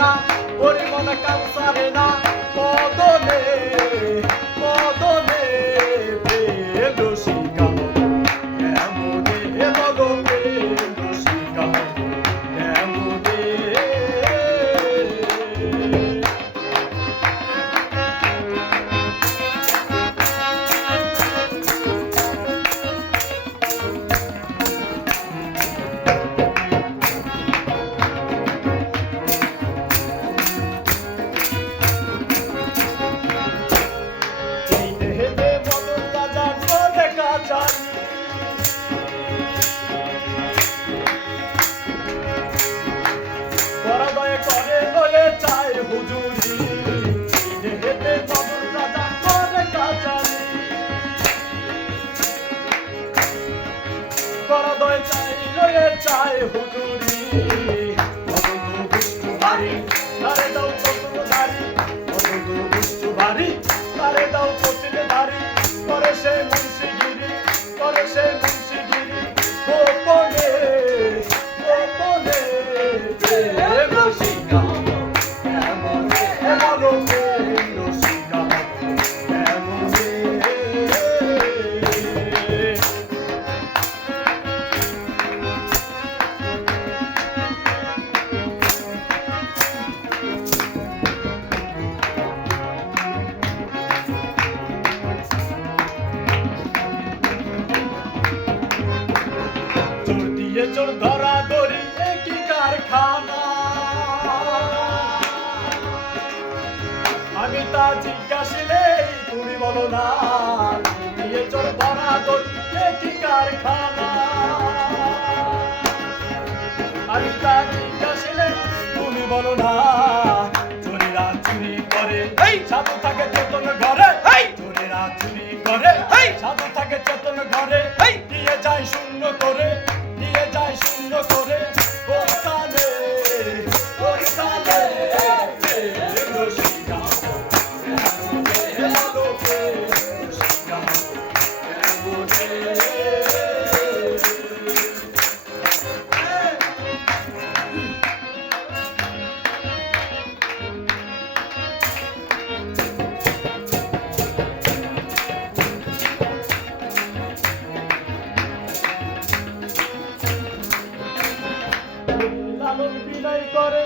না ওরে মনে কাম সারে না। লয়ে চায় হুজুরি। বাড়ি তারে দাও কত দাড়ি দুষ্টু বাড়ি তারে দাও কঠিন দাড়ি করে সে মুন্সিগিরি, করে সে মুন্সিগিরি। গোপনে গোপনে দিয়ে চোর ধরা ধরি একই কারখানা। আমি তা জিজ্ঞাসিলে তুমি বলো না। চোর ধরা ধরি একই কারখানা। আমি তা জিজ্ঞাসিলে তুমি বলো না। চোরেরা চুরি করে এই সাধু থাকে চেতন ঘরে। চোরেরা চুরি করে সাধু থাকে চেতন ঘরে। করে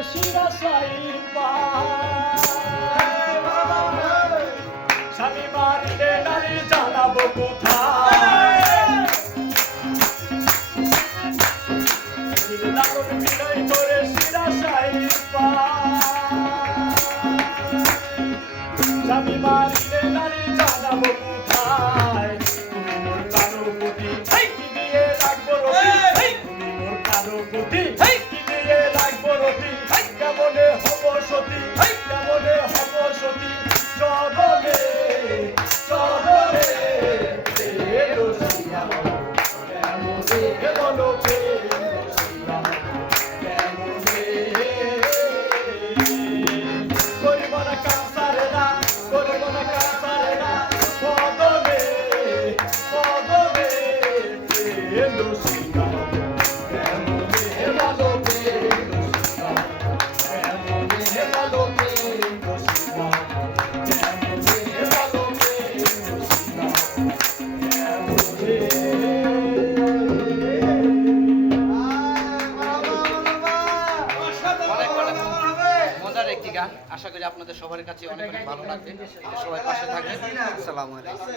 শিরা বলো আশা করি আপনাদের সবার কাছে অনেক অনেক ভালো লাগবে। সবাই পাশে থাকবেন। আসসালামু আলাইকুম।